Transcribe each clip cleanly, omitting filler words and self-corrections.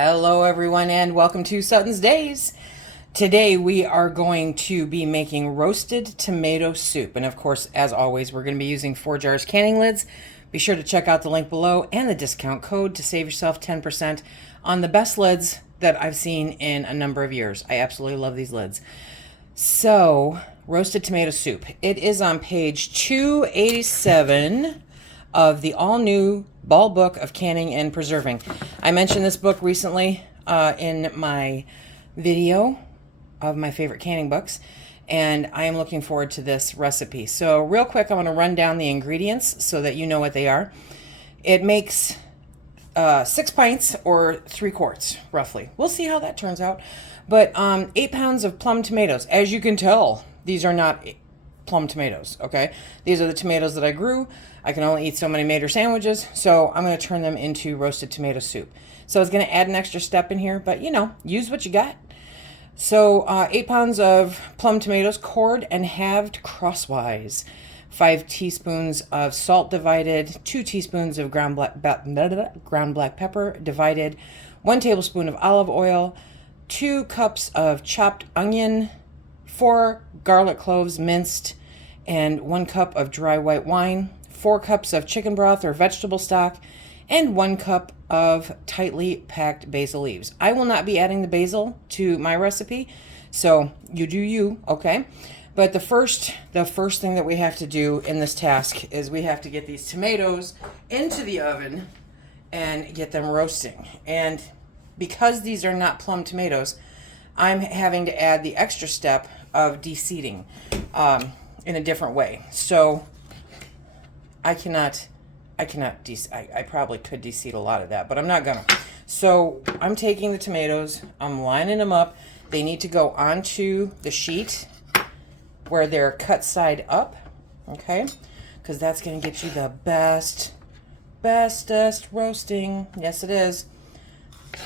Hello everyone and welcome to SuttonsDaze. Today we are going to be making roasted tomato soup. And of course, as always, we're going to be using Forjars canning lids. Be sure to check out the link below and the discount code to save yourself 10% on the best lids that I've seen in a number of years. I absolutely love these lids. So, roasted tomato soup. It is on page 287 of the all-new Ball Book of Canning and Preserving. I mentioned this book recently in my video of my favorite canning books, and I am looking forward to this recipe. So real quick, I'm going to run down the ingredients so that you know what they are. It makes 6 pints or 3 quarts, roughly. We'll see how that turns out. But 8 pounds of plum tomatoes. As you can tell, these are not plum tomatoes, okay? These are the tomatoes that I grew. I can only eat so many Mater sandwiches, so I'm going to turn them into roasted tomato soup. So it's going to add an extra step in here, but you know, use what you got. So 8 pounds of plum tomatoes, cored and halved crosswise. 5 teaspoons of salt divided, 2 teaspoons of ground black pepper divided, 1 tablespoon of olive oil, 2 cups of chopped onion, 4 garlic cloves minced, and 1 cup of dry white wine, 4 cups of chicken broth or vegetable stock, and 1 cup of tightly packed basil leaves. I will not be adding the basil to my recipe, so you do you, okay? But the first thing that we have to do in this task is we have to get these tomatoes into the oven and get them roasting. And because these are not plum tomatoes, I'm having to add the extra step of de-seeding in a different way. So I probably could de-seed a lot of that, but I'm not gonna. So I'm taking the tomatoes, I'm lining them up. They need to go onto the sheet where they're cut side up, okay? Because that's gonna get you the bestest roasting. Yes, it is.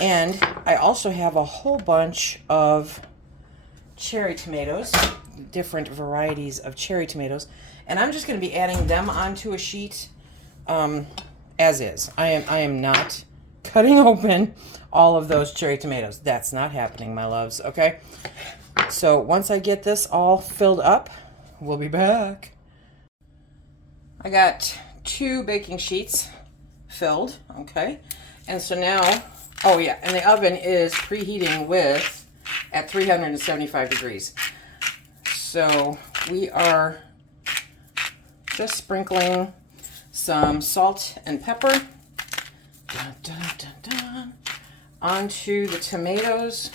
And I also have a whole bunch of cherry tomatoes, different varieties of cherry tomatoes, and I'm just going to be adding them onto a sheet as is. I am not cutting open all of those cherry tomatoes. That's not happening, my loves, okay? So once I get this all filled up, we'll be back. I got 2 baking sheets filled, okay? And so now, oh yeah, and the oven is preheating at 375 degrees. So we are just sprinkling some salt and pepper onto the tomatoes.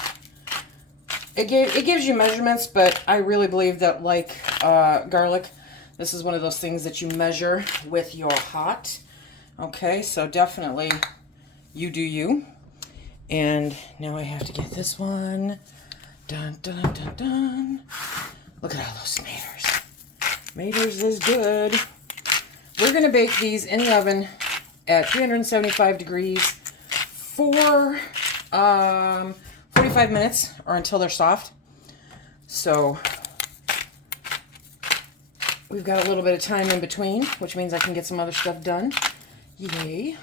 It gives you measurements, but I really believe that, like garlic, this is one of those things that you measure with your hot. Okay, so definitely you do you. And now I have to get this one. Dun, dun, dun, dun. Look at all those tomatoes. Tomatoes is good. We're going to bake these in the oven at 375 degrees for 45 minutes or until they're soft. So we've got a little bit of time in between, which means I can get some other stuff done. Yay.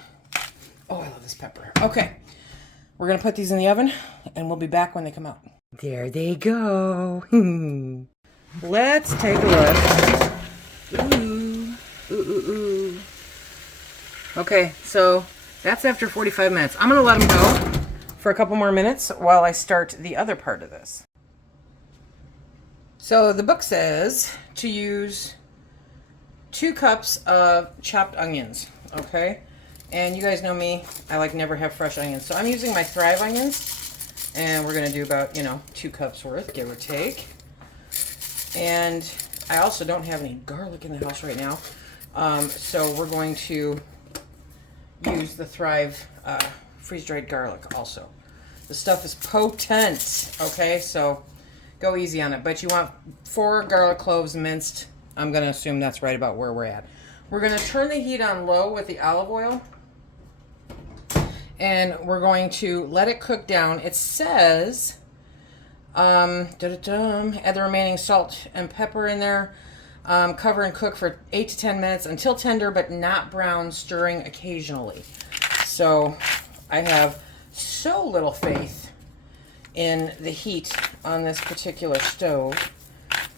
Oh, I love this pepper. Okay. We're going to put these in the oven, and we'll be back when they come out. There they go. Let's take a look. Ooh. Ooh, ooh, ooh. Okay, so that's after 45 minutes. I'm going to let them go for a couple more minutes while I start the other part of this. So the book says to use 2 cups of chopped onions, okay? And you guys know me, I like never have fresh onions. So I'm using my Thrive onions, and we're gonna do about, 2 cups worth, give or take. And I also don't have any garlic in the house right now. So we're going to use the Thrive freeze-dried garlic also. The stuff is potent, okay? So go easy on it. But you want 4 garlic cloves minced. I'm gonna assume that's right about where we're at. We're gonna turn the heat on low with the olive oil. And we're going to let it cook down. It says, add the remaining salt and pepper in there. Cover and cook for 8 to 10 minutes until tender but not brown, stirring occasionally. So I have so little faith in the heat on this particular stove,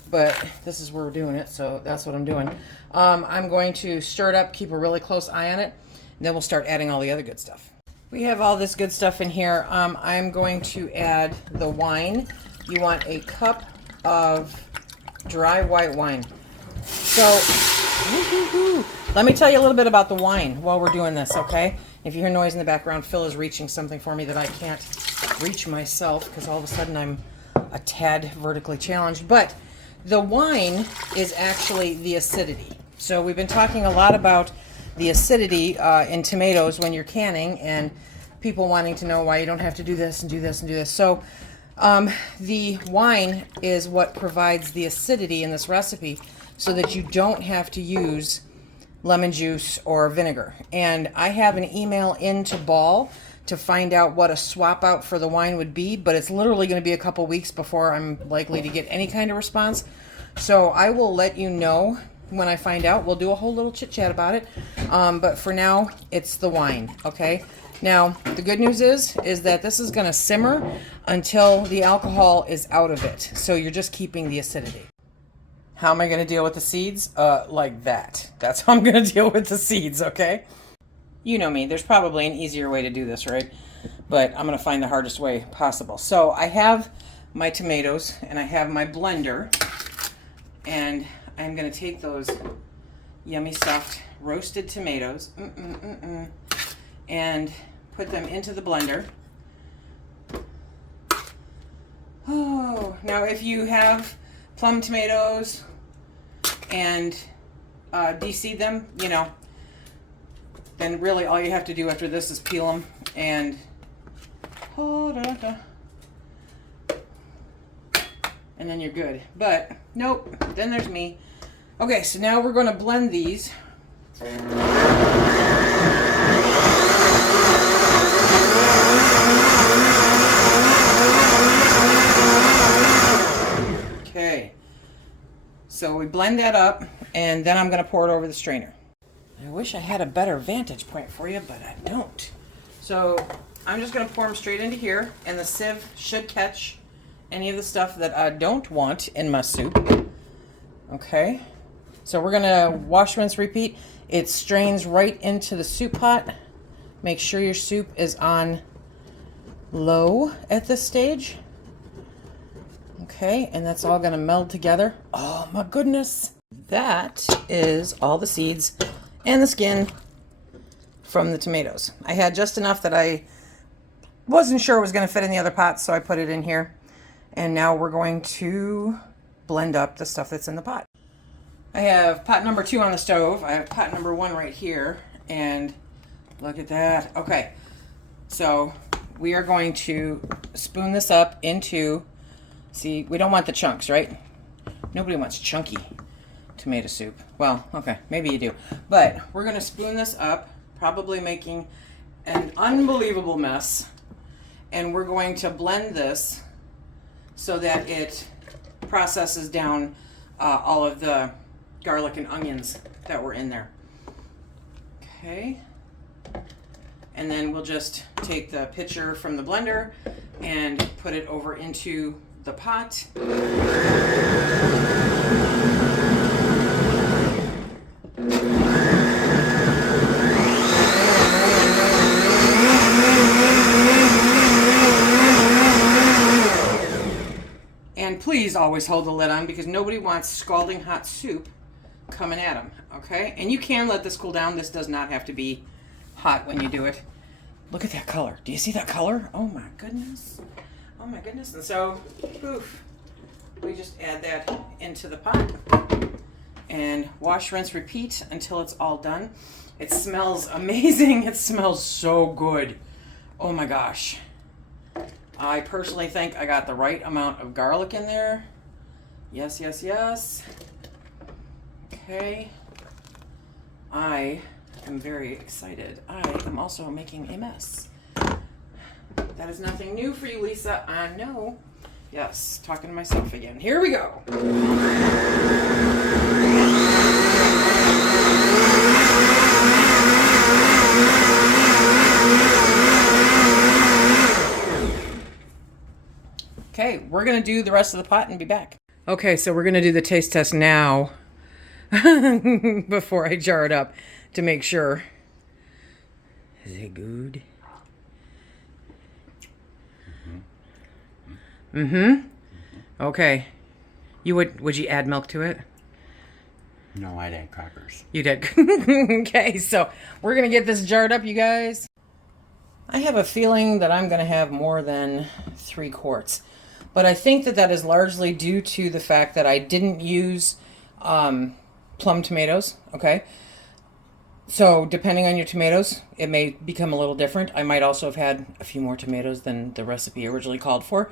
but this is where we're doing it, so that's what I'm doing. I'm going to stir it up, keep a really close eye on it, and then we'll start adding all the other good stuff. We have all this good stuff in here. I'm going to add the wine. You want a cup of dry white wine. So, let me tell you a little bit about the wine while we're doing this, okay? If you hear noise in the background, Phil is reaching something for me that I can't reach myself because all of a sudden I'm a tad vertically challenged. But the wine is actually the acidity. So we've been talking a lot about the acidity in tomatoes when you're canning, and people wanting to know why you don't have to do this and do this and do this. So the wine is what provides the acidity in this recipe so that you don't have to use lemon juice or vinegar. And I have an email into Ball to find out what a swap out for the wine would be, but it's literally going to be a couple weeks before I'm likely to get any kind of response. So I will let you know when I find out. We'll do a whole little chit chat about it. But for now, it's the wine, okay? Now, the good news is that this is going to simmer until the alcohol is out of it. So you're just keeping the acidity. How am I going to deal with the seeds? Like that. That's how I'm going to deal with the seeds, okay? You know me. There's probably an easier way to do this, right? But I'm going to find the hardest way possible. So I have my tomatoes and I have my blender. And I'm going to take those yummy soft roasted tomatoes and put them into the blender. Oh, now if you have plum tomatoes and de-seed them, you know, then really all you have to do after this is peel them and and then you're good. But nope, then there's me. Okay, so now we're going to blend these. Okay, so we blend that up, and then I'm going to pour it over the strainer. I wish I had a better vantage point for you, but I don't. So I'm just going to pour them straight into here, and the sieve should catch any of the stuff that I don't want in my soup. Okay, so we're going to wash, rinse, repeat. It strains right into the soup pot. Make sure your soup is on low at this stage. Okay, and that's all going to meld together. Oh my goodness. That is all the seeds and the skin from the tomatoes. I had just enough that I wasn't sure it was going to fit in the other pot, so I put it in here. And now we're going to blend up the stuff that's in the pot. I have pot number 2 on the stove. I have pot number 1 right here. And look at that. Okay, so we are going to spoon this up into, see, we don't want the chunks, right? Nobody wants chunky tomato soup. Well, okay, maybe you do. But we're going to spoon this up, probably making an unbelievable mess. And we're going to blend this so that it processes down all of the garlic and onions that were in there. Okay. And then we'll just take the pitcher from the blender and put it over into the pot. And please always hold the lid on because nobody wants scalding hot soup coming at them, okay? And you can let this cool down. This does not have to be hot when you do it. Look at that color. Do you see that color? Oh my goodness. Oh my goodness. And so, poof, we just add that into the pot and wash, rinse, repeat until it's all done. It smells amazing. It smells so good. Oh my gosh. I personally think I got the right amount of garlic in there. Yes, yes, yes. Okay. I am very excited. I am also making a mess. That is nothing new for you, Lisa. I know. Yes, talking to myself again. Here we go. we're going to do the rest of the pot and be back. Okay, so we're going to do the taste test now before I jar it up to make sure. Is it good? Mm-hmm. Okay. Would you add milk to it? No, I'd add crackers. You did. Okay, so we're going to get this jarred up, you guys. I have a feeling that I'm going to have more than 3 quarts. But I think that is largely due to the fact that I didn't use plum tomatoes, okay? So depending on your tomatoes, it may become a little different. I might also have had a few more tomatoes than the recipe originally called for.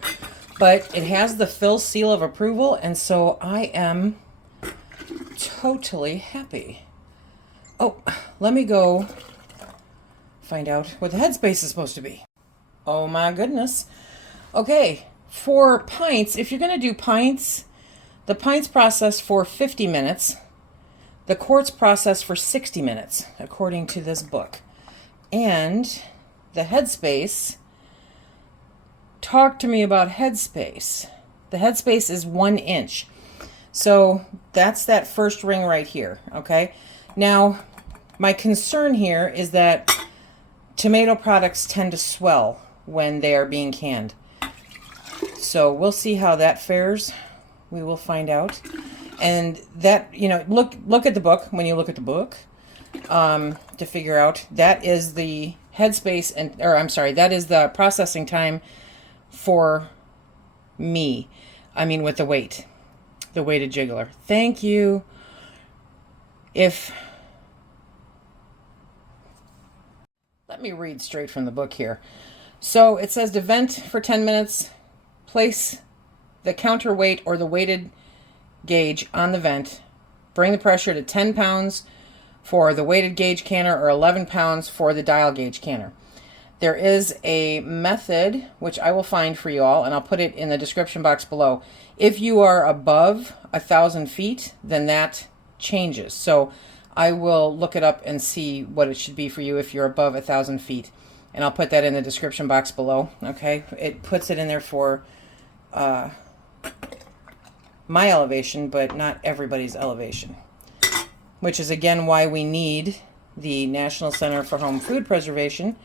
But it has the Phil seal of approval, and so I am totally happy. Oh, let me go find out what the headspace is supposed to be. Oh my goodness. Okay, for pints, if you're going to do pints, the pints process for 50 minutes. The quarts process for 60 minutes, according to this book. And the headspace, talk to me about headspace. The headspace is 1 inch. So that's that first ring right here, okay? Now, my concern here is that tomato products tend to swell when they are being canned. So we'll see how that fares. We will find out. And that, look at the book when you look at the book to figure out that is the headspace that is the processing time for me. I mean, with the weighted jiggler. Thank you. Let me read straight from the book here. So it says to vent for 10 minutes, place the counterweight or the weighted gauge on the vent, bring the pressure to 10 pounds for the weighted gauge canner or 11 pounds for the dial gauge canner. There is a method which I will find for you all, and I'll put it in the description box below. If you are above 1,000 feet, then that changes. So I will look it up and see what it should be for you if you're above 1,000 feet. And I'll put that in the description box below, okay? It puts it in there for my elevation, but not everybody's elevation, which is again why we need the National Center for Home Food Preservation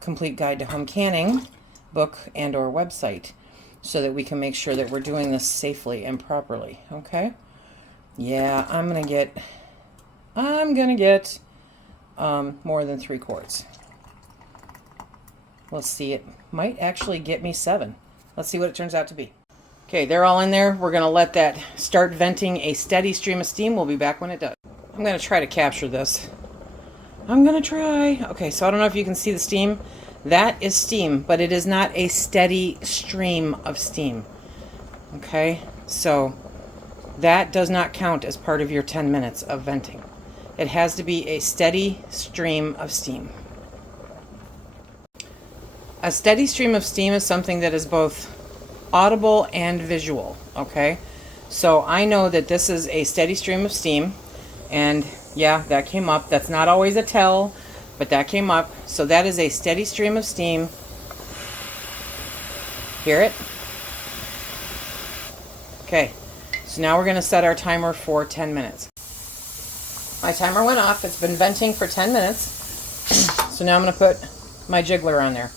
Complete Guide to Home Canning book and or website, so that we can make sure that we're doing this safely and properly. Okay? Yeah, I'm gonna get more than 3 quarts. Let's see, it might actually get me 7. Let's see what it turns out to be. Okay, they're all in there. We're going to let that start venting a steady stream of steam. We'll be back when it does. I'm going to try to capture this. I'm going to try. Okay, so I don't know if you can see the steam. That is steam, but it is not a steady stream of steam. Okay, so that does not count as part of your 10 minutes of venting. It has to be a steady stream of steam. A steady stream of steam is something that is both audible and visual, okay? So I know that this is a steady stream of steam, and yeah, that came up. That's not always a tell, but that came up. So that is a steady stream of steam. Hear it? Okay, so now we're going to set our timer for 10 minutes. My timer went off. It's been venting for 10 minutes. So now I'm going to put my jiggler on there.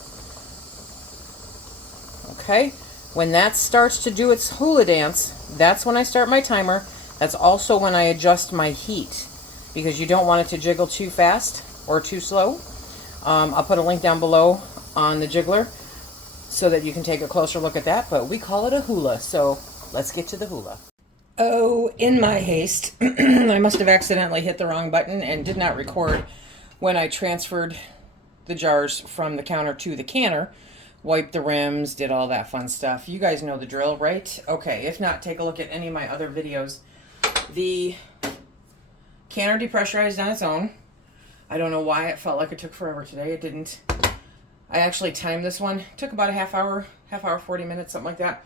Okay, when that starts to do its hula dance, that's when I start my timer. That's also when I adjust my heat, because you don't want it to jiggle too fast or too slow. I'll put a link down below on the jiggler so that you can take a closer look at that, but we call it a hula, so let's get to the hula. Oh, in my haste, I must have accidentally hit the wrong button and did not record when I transferred the jars from the counter to the canner. Wiped the rims, did all that fun stuff. You guys know the drill, right? Okay, if not, take a look at any of my other videos. The canner depressurized on its own. I don't know why it felt like it took forever today. It didn't. I actually timed this one. It took about a half hour, 40 minutes, something like that.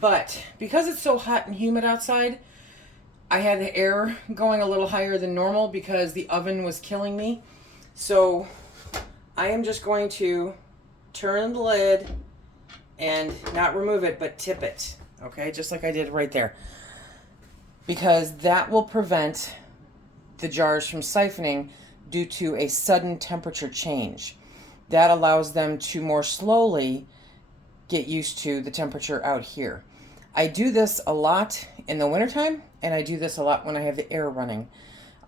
But because it's so hot and humid outside, I had the air going a little higher than normal because the oven was killing me. So I am just going to turn the lid and not remove it, but tip it. Okay, just like I did right there. Because that will prevent the jars from siphoning due to a sudden temperature change. That allows them to more slowly get used to the temperature out here. I do this a lot in the wintertime, and I do this a lot when I have the air running.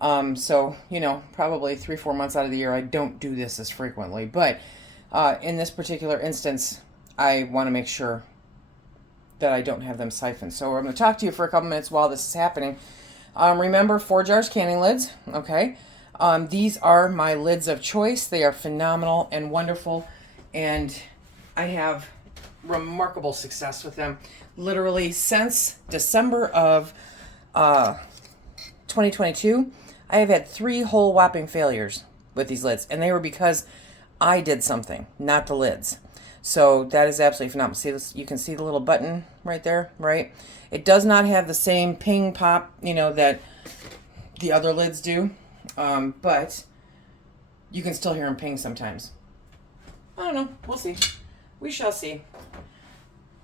So, you know, probably 3-4 months out of the year, I don't do this as frequently. But in this particular instance, I want to make sure that I don't have them siphon. So I'm going to talk to you for a couple minutes while this is happening. Remember, Forjars canning lids, okay? These are my lids of choice. They are phenomenal and wonderful, and I have remarkable success with them. Literally since December of 2022, I have had 3 whole whopping failures with these lids, and they were because I did something, not the lids. So that is absolutely phenomenal. See this? You can see the little button right there, right? It does not have the same ping pop, you know, that the other lids do, but you can still hear them ping sometimes. I don't know. We'll see. We shall see.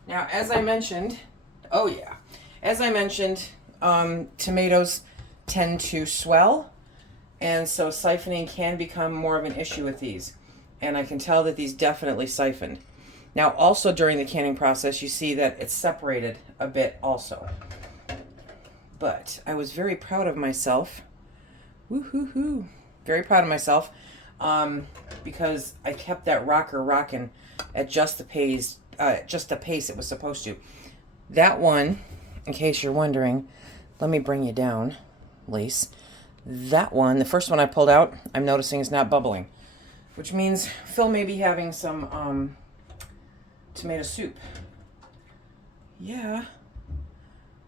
Now, as I mentioned, tomatoes tend to swell, and so siphoning can become more of an issue with these. And I can tell that these definitely siphoned. Now, also during the canning process, you see that it's separated a bit also. But I was very proud of myself. Woo-hoo-hoo. Very proud of myself because I kept that rocker rocking at just the pace it was supposed to. That one, in case you're wondering, let me bring you down, Lise. That one, the first one I pulled out, I'm noticing is not bubbling, which means Phil may be having some tomato soup. Yeah,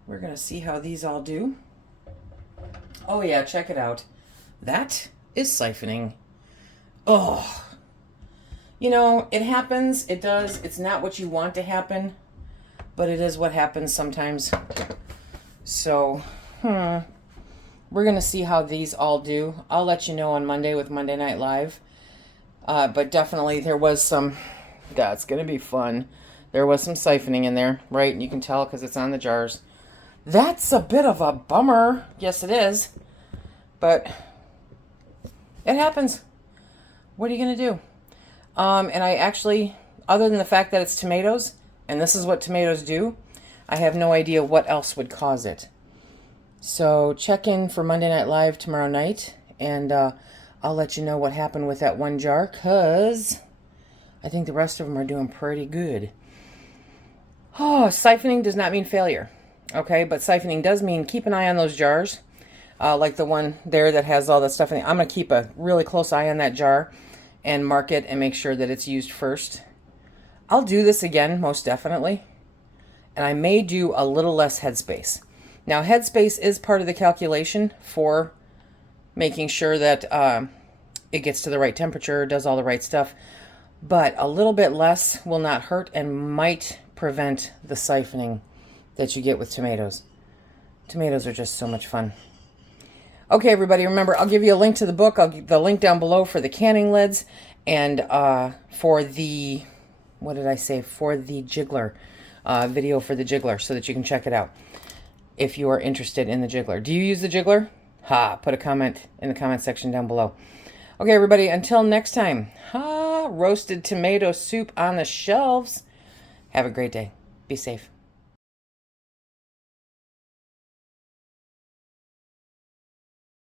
we're gonna see how these all do. Oh yeah, check it out. That is siphoning. Oh, you know, it happens, it does. It's not what you want to happen, but it is what happens sometimes. So, we're gonna see how these all do. I'll let you know on Monday with Monday Night Live. But definitely there was some, that's going to be fun. There was some siphoning in there, right? And you can tell because it's on the jars. That's a bit of a bummer. Yes, it is. But it happens. What are you going to do? And I actually, other than the fact that it's tomatoes, and this is what tomatoes do, I have no idea what else would cause it. So check in for Monday Night Live tomorrow night, and I'll let you know what happened with that one jar, because I think the rest of them are doing pretty good. Oh, siphoning does not mean failure, okay? But siphoning does mean keep an eye on those jars, like the one there that has all that stuff in it. I'm going to keep a really close eye on that jar and mark it and make sure that it's used first. I'll do this again, most definitely, and I may do a little less headspace. Now, headspace is part of the calculation for making sure that it gets to the right temperature, does all the right stuff. But a little bit less will not hurt and might prevent the siphoning that you get with tomatoes. Tomatoes are just so much fun. Okay, everybody, remember, I'll give you a link to the book. I'll give the link down below for the canning lids and for the, what did I say, for the jiggler, video for the jiggler so that you can check it out if you are interested in the jiggler. Do you use the jiggler? Put a comment in the comment section down below. Okay, everybody, until next time, roasted tomato soup on the shelves. Have a great day. Be safe.